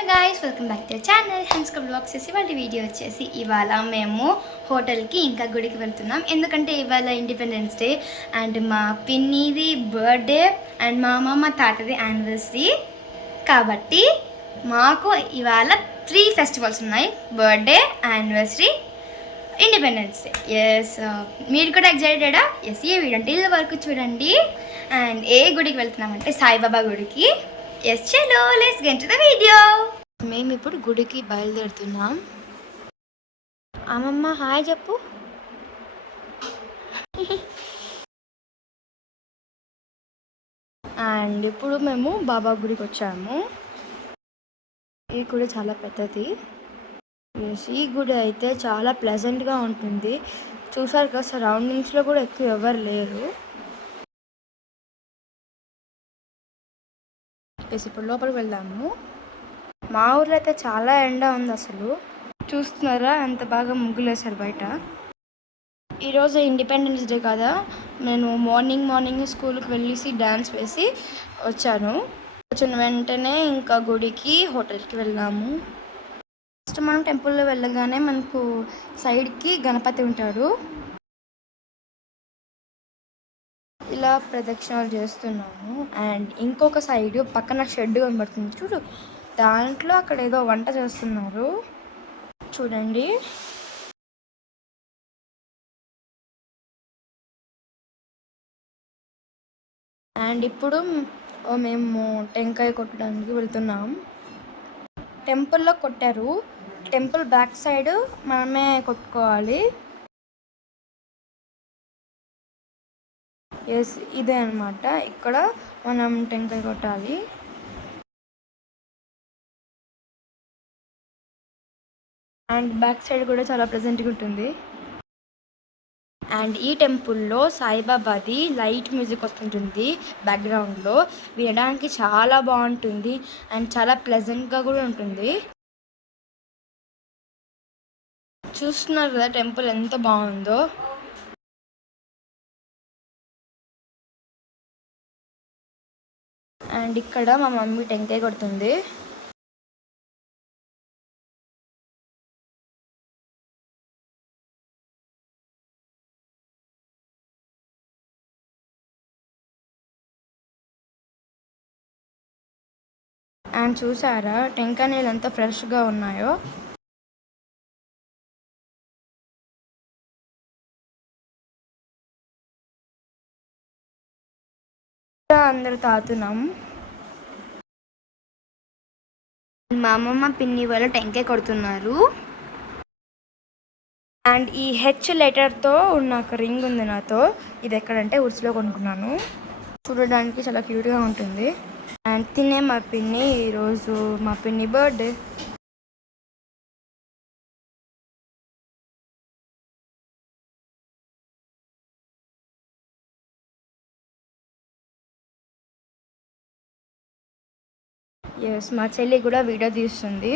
Hello guys, welcome back to channel Hans blogs. ఇవాళ video వచ్చేసి ఇవాళ మేము హోటల్కి ఇంకా గుడికి వెళ్తున్నాం. ఎందుకంటే ఇవాళ ఇండిపెండెన్స్ డే అండ్ మా పిన్నిది బర్త్డే అండ్ మా అమ్మమ్మ తాతది యానివర్సరీ. కాబట్టి మాకు ఇవాళ 3 ఫెస్టివల్స్ ఉన్నాయి: birthday, anniversary, independence day. Yes, మీరు కూడా ఎక్సైటెడా? ఎస్, ఈ వీడియో అంటే ఇళ్ళ వరకు చూడండి. అండ్ ఏ గుడికి వెళ్తున్నామంటే సాయిబాబా గుడికి. ఎస్, చలో let's get to the video. మేము ఇప్పుడు గుడికి బయలుదేరుతున్నాం. అమ్మమ్మ హాయ్ చెప్పు. అండ్ ఇప్పుడు మేము బాబా గుడికి వచ్చాము. ఈ గుడి చాలా పెద్దది. ఈ గుడి అయితే చాలా ప్లెజెంట్గా ఉంటుంది. చూసారు కదా, సరౌండింగ్స్లో కూడా ఎక్కువ ఎవరు లేరు. ఇప్పుడు లోపలికి వెళ్దాము. మా ఊర్లో అయితే చాలా ఎండ ఉంది. అసలు చూస్తున్నారా ఎంత బాగా ముగ్గులు వేశారు బయట. ఈరోజు ఇండిపెండెన్స్ డే కదా, నేను మార్నింగ్ స్కూల్కి వెళ్ళేసి డ్యాన్స్ వేసి వచ్చాను. వచ్చిన వెంటనే ఇంకా గుడికి హోటల్కి వెళ్ళాము. ఫస్ట్ మనం టెంపుల్లో వెళ్ళగానే మనకు సైడ్కి గణపతి ఉంటాడు. ఇలా ప్రదక్షిణాలు చేస్తున్నాము. అండ్ ఇంకొక సైడ్ పక్కన షెడ్ కనబడుతుంది చూడు, దాంట్లో అక్కడ ఏదో వంట చేస్తున్నారు చూడండి. అండ్ ఇప్పుడు మేము టెంకాయ కొట్టడానికి వెళ్తున్నాం. టెంపుల్లో కొట్టారు, టెంపుల్ బ్యాక్ సైడ్ మనమే కొట్టుకోవాలి. ఎస్, ఇదే అనమాట, ఇక్కడ మనం టెంకాయ కొట్టాలి. అండ్ బ్యాక్ సైడ్ కూడా చాలా ప్లెజెంట్గా ఉంటుంది. అండ్ ఈ టెంపుల్లో సాయిబాబాది లైట్ మ్యూజిక్ వస్తుంటుంది బ్యాక్గ్రౌండ్లో, వినడానికి చాలా బాగుంటుంది అండ్ చాలా ప్లెజెంట్గా కూడా ఉంటుంది. చూస్తున్నారు కదా టెంపుల్ ఎంత బాగుందో. అండ్ ఇక్కడ మా మమ్మీ టెంకాయ కొడుతుంది. అండ్ చూసారా టెంకాయ నీళ్ళు ఎంత ఫ్రెష్గా ఉన్నాయో. అందరు తాగుతున్నాం. మా అమ్మమ్మ పిన్ని వాళ్ళు టెంకాయ కొడుతున్నారు. అండ్ ఈ హెచ్ లెటర్తో ఉన్న ఒక రింగ్ ఉంది నాతో. ఇది ఎక్కడంటే ఉర్సులో కొనుక్కున్నాను. చూడడానికి చాలా క్యూట్గా ఉంటుంది. అండ్ తినే మా పిన్ని, ఈరోజు మా పిన్ని బర్త్డే. ఎస్, మా చెల్లి కూడా వీడియో తీస్తుంది.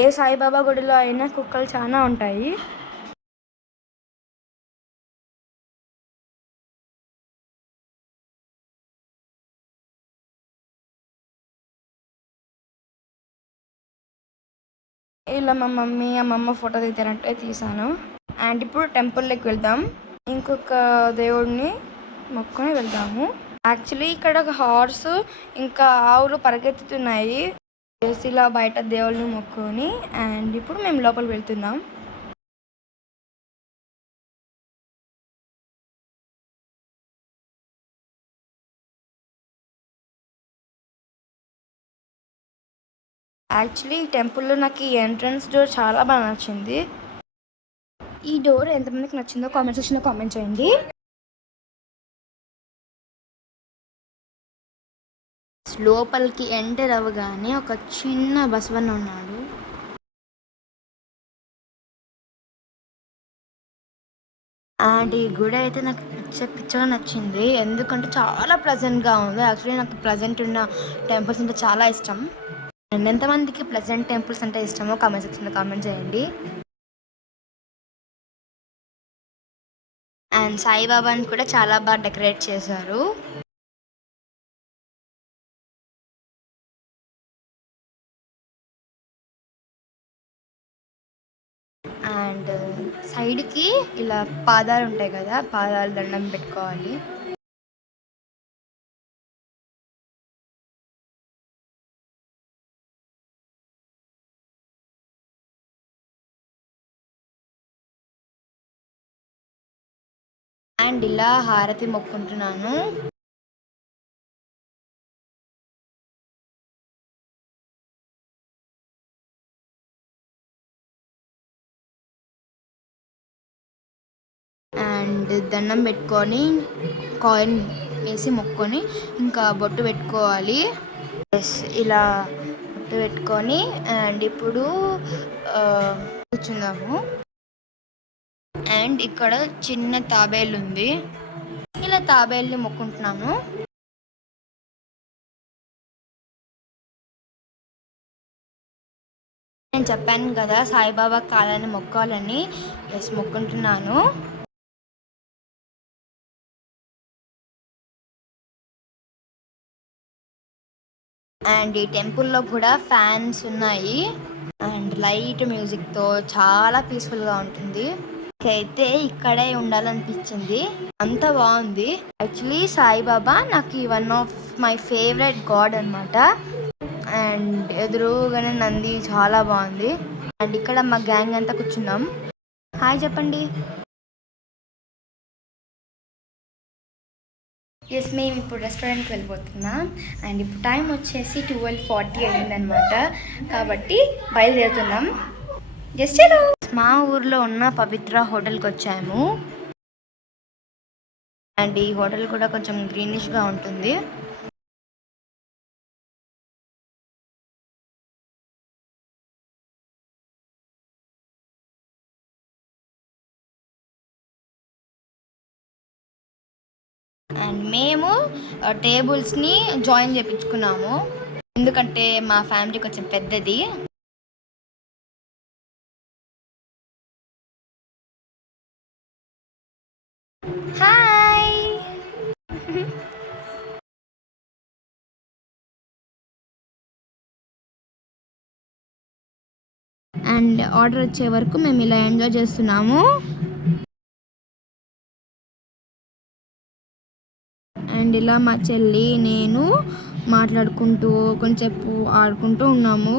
ఏ సాయిబాబా గుడిలో అయినా కుక్కలు చాలా ఉంటాయి. ఇలా మా మమ్మీ అమ్మమ్మ ఫోటో దిగుతారంటే తీసాను. అండ్ ఇప్పుడు టెంపుల్లోకి వెళ్దాం. ఇంకొక దేవుడిని మొక్కుని వెళ్దాము. యాక్చువల్లీ ఇక్కడ ఒక హార్స్ ఇంకా ఆవులు పరిగెత్తుతున్నాయి. ఇలా బయట దేవుళ్ళని మొక్కుని అండ్ ఇప్పుడు మేము లోపలికి వెళ్తున్నాం. యాక్చువల్లీ ఈ టెంపుల్లో నాకు ఈ ఎంట్రన్స్ డోర్ చాలా బాగా నచ్చింది. ఈ డోర్ ఎంతమందికి నచ్చిందో కామెంట్ సెక్షన్లో కామెంట్ చేయండి. లోపలికి ఎంటర్ అవ్వగానే ఒక చిన్న బసవన్న ఉన్నాడు. అండ్ ఈ గుడి అయితే నాకు పిచ్చగా నచ్చింది, ఎందుకంటే చాలా ప్లెజెంట్గా ఉంది. యాక్చువల్లీ నాకు ప్లెజెంట్ ఉన్న టెంపుల్స్ అంటే చాలా ఇష్టం. అండ్ ఎంతమందికి ప్లెజెంట్ టెంపుల్స్ అంటే ఇష్టమో కామెంట్ సెక్షన్లో కామెంట్ చేయండి. అండ్ సాయిబాబాని కూడా చాలా బాగా డెకరేట్ చేశారు. అండ్ సైడ్కి ఇలా పాదాలు ఉంటాయి కదా, పాదాలు దండం పెట్టుకోవాలి. అండ్ ఇలా హారతి మొక్కుంటున్నాను. అండ్ దండం పెట్టుకొని కాయిన్ వేసి మొక్కొని ఇంకా బొట్టు పెట్టుకోవాలి. ఇలా బొట్టు పెట్టుకొని అండ్ ఇప్పుడు కూర్చుందాము. అండ్ ఇక్కడ చిన్న తాబేలు ఉంది. ఇలా తాబేలుని మొక్కుంటున్నాను. నేను చెప్పాను కదా సాయిబాబా కాలాన్ని మొక్కాలని. ఎస్, మొక్కుంటున్నాను. అండ్ ఈ టెంపుల్లో కూడా ఫ్యాన్స్ ఉన్నాయి అండ్ లైట్ మ్యూజిక్తో చాలా పీస్ఫుల్గా ఉంటుంది. అయితే ఇక్కడే ఉండాలనిపించింది, అంత బాగుంది. యాక్చువల్లీ సాయిబాబా నాకు one of my favourite God అనమాట. అండ్ ఎదురుగానే నంది చాలా బాగుంది. అండ్ ఇక్కడ మా గ్యాంగ్ అంతా కూర్చున్నాం. హాయ్ చెప్పండి. ఎస్, మేము ఇప్పుడు రెస్టారెంట్కి వెళ్ళిపోతున్నాం. అండ్ ఇప్పుడు టైం వచ్చేసి 12:40 అయిందనమాట. కాబట్టి బయలుదేరుతున్నాం. జస్ట్ మా ఊర్లో ఉన్న పవిత్ర హోటల్కి వచ్చాము. అండ్ ఈ హోటల్ కూడా కొంచెం గ్రీనిష్గా ఉంటుంది. అండ్ మేము టేబుల్స్ని జాయిన్ చేయించుకున్నాము, ఎందుకంటే మా ఫ్యామిలీ కొంచెం పెద్దది. హాయ్. అండ్ ఆర్డర్ వచ్చే వరకు మేము ఇలా ఎంజాయ్ చేస్తున్నాము. అండ్ ఇలా మా చెల్లి నేను మాట్లాడుకుంటూ కొంచెంసేపు ఆడుకుంటూ ఉన్నాము.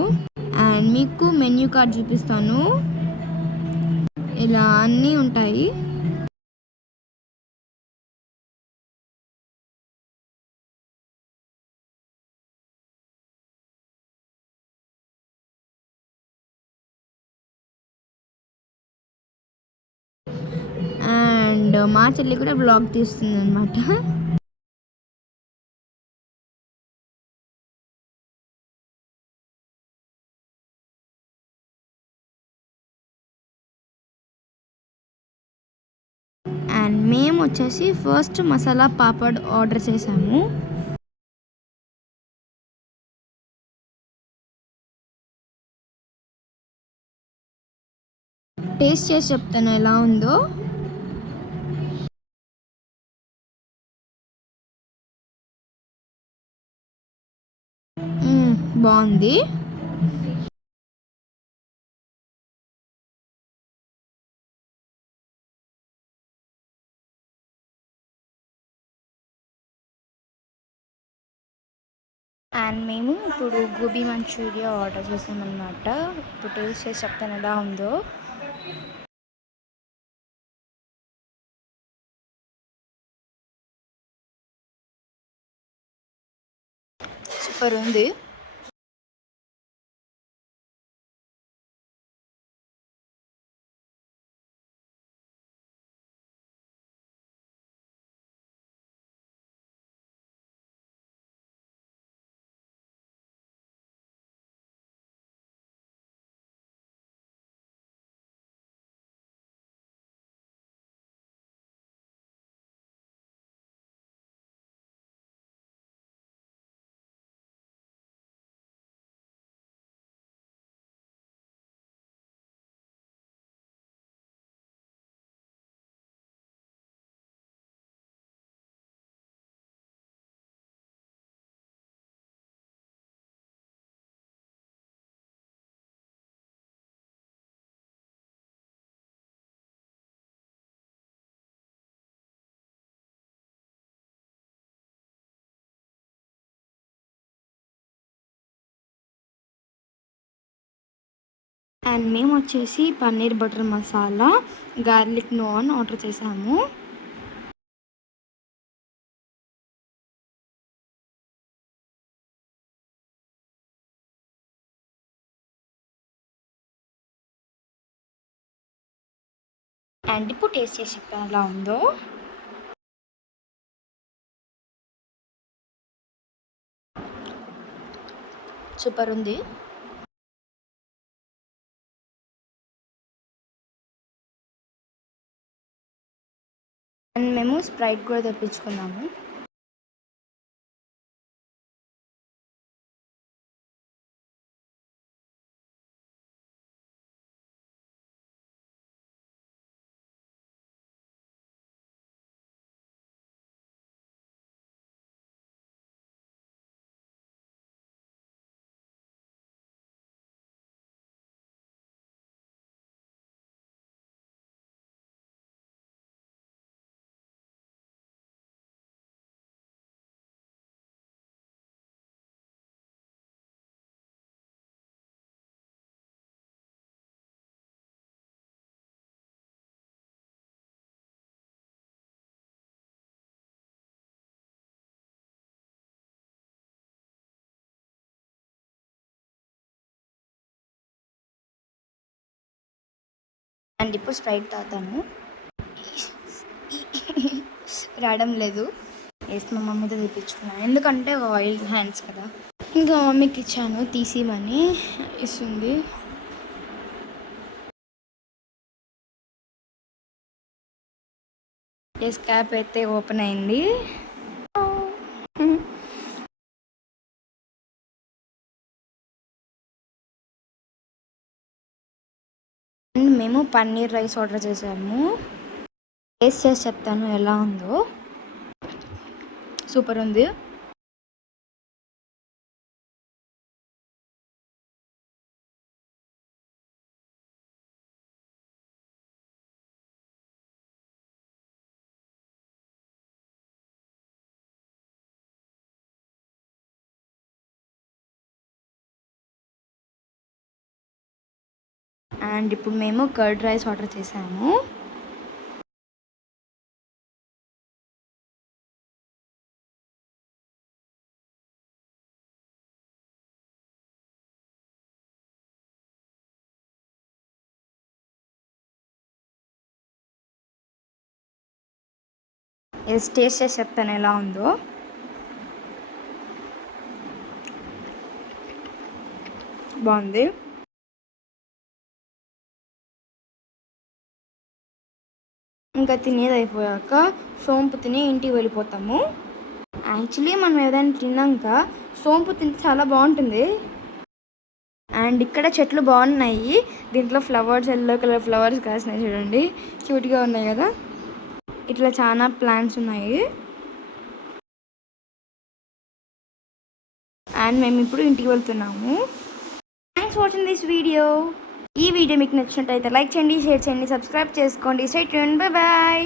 అండ్ మీకు మెన్యూ కార్డ్ చూపిస్తాను. ఇలా అన్నీ ఉంటాయి. అండ్ మా చెల్లి కూడా బ్లాగ్ తీస్తుంది అనమాట. అండ్ మేము వచ్చేసి ఫస్ట్ మసాలా పాపడ్ ఆర్డర్ చేసాము. టేస్ట్ చేసి చెప్తాను ఎలా ఉందో. బాగుంది. అండ్ మేము ఇప్పుడు గోబీ మంచూరియా ఆర్డర్ చేసామన్నమాట. ఇప్పుడు టేస్ట్ చేసి చెప్తాను ఎలా ఉందో. సూపర్ ఉంది. అండ్ మేము వచ్చేసి పన్నీర్ బటర్ మసాలా, గార్లిక్ నాన్ ఆర్డర్ చేసాము. అండ్ ఇప్పుడు టేస్ట్ చేసి చెప్తాను ఎలా ఉందో. సూపర్ ఉంది. అండ్ మేము స్ప్రైట్ కూడా తెప్పించుకున్నాము. అండ్ ఇప్పుడు స్ప్రైట్ తాగుతాను. రావడం లేదు. వేసి మా మమ్మీతో తెప్పించుకున్నాను, ఎందుకంటే ఆయిల్ హ్యాండ్స్ కదా. ఇంకా మమ్మీకి ఇచ్చాను, తీసిమని ఇస్తుంది. ఎస్ క్యాప్ అయితే ఓపెన్ అయింది. అండ్ మేము పన్నీర్ రైస్ ఆర్డర్ చేసాము. టేస్ట్ చేసి చెప్తాను ఎలా ఉందో. సూపర్ ఉంది. అండ్ ఇప్పుడు మేము కర్డ్ రైస్ ఆర్డర్ చేసాము. టేస్ట్ చేసి చెప్తాను ఎలా ఉందో. బాగుంది. ఇంకా తినేది అయిపోయాక సోంపు తిని ఇంటికి వెళ్ళిపోతాము. యాక్చువల్లీ మనం ఏదైనా తిన్నాక సోంపు తింటే చాలా బాగుంటుంది. అండ్ ఇక్కడ చెట్లు బాగున్నాయి. దీంట్లో ఫ్లవర్స్, ఎల్లో కలర్ ఫ్లవర్స్ కాసినాయి చూడండి, క్యూట్గా ఉన్నాయి కదా. ఇట్లా చాలా ప్లాంట్స్ ఉన్నాయి. అండ్ మేము ఇప్పుడు ఇంటికి వెళ్తున్నాము. Thanks for watching this video. ఈ వీడియో మీకు నచ్చినట్టయితే లైక్ చేయండి, షేర్ చేయండి, సబ్స్క్రైబ్ చేసుకోండి. Stay tuned. Bye bye.